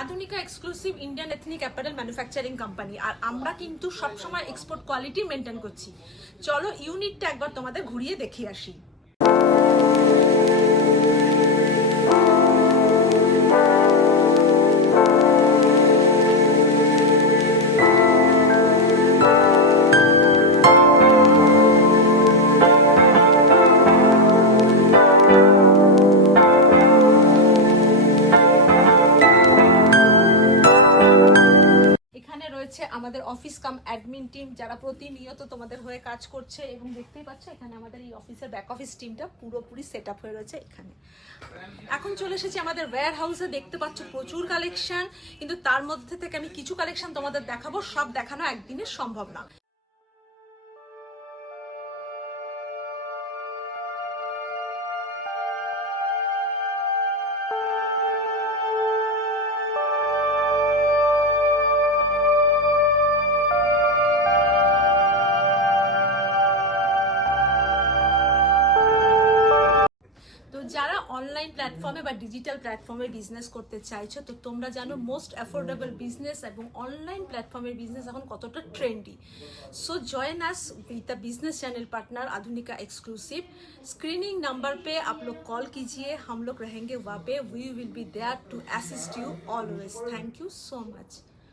আধুনিকা exclusive Indian ethnic apparel manufacturing company, আর আমরা কিন্তু সবসময় এক্সপোর্ট কোয়ালিটি মেনটেন করছি। চলো ইউনিটটা একবার তোমাদের ঘুরিয়ে দেখিয়ে আসি। আমাদের অফিস কাম অ্যাডমিন টিম যারা প্রতিনিয়ত তোমাদের হয়ে কাজ করছে, এবং দেখতেই পাচ্ছ এখানে আমাদের এই অফিসের ব্যাক অফিস টিমটা পুরোপুরি সেট আপ হয়ে রয়েছে এখানে। এখন চলে এসেছি আমাদের ওয়্যার হাউসে। দেখতে পাচ্ছ প্রচুর কালেকশন, কিন্তু তার মধ্যে থেকে আমি কিছু কালেকশন তোমাদের দেখাবো, সব দেখানো একদিনে সম্ভব না। যারা অনলাইন প্ল্যাটফর্মে বা ডিজিটাল প্ল্যাটফর্মে বিজনেস করতে চাইছো, তো তোমরা জানো মোস্ট অ্যাফোর্ডেবল বিজনেস এবং অনলাइन প্ল্যাটফর্মের বিজনেস এখন কতটা trendy. So join us with the business channel partner Adhunika exclusive. Screening number पे आप लोग कॉल कीजिए, हम लोग रहेंगे वहाँ पे। We will be there to assist you always. Thank you so much.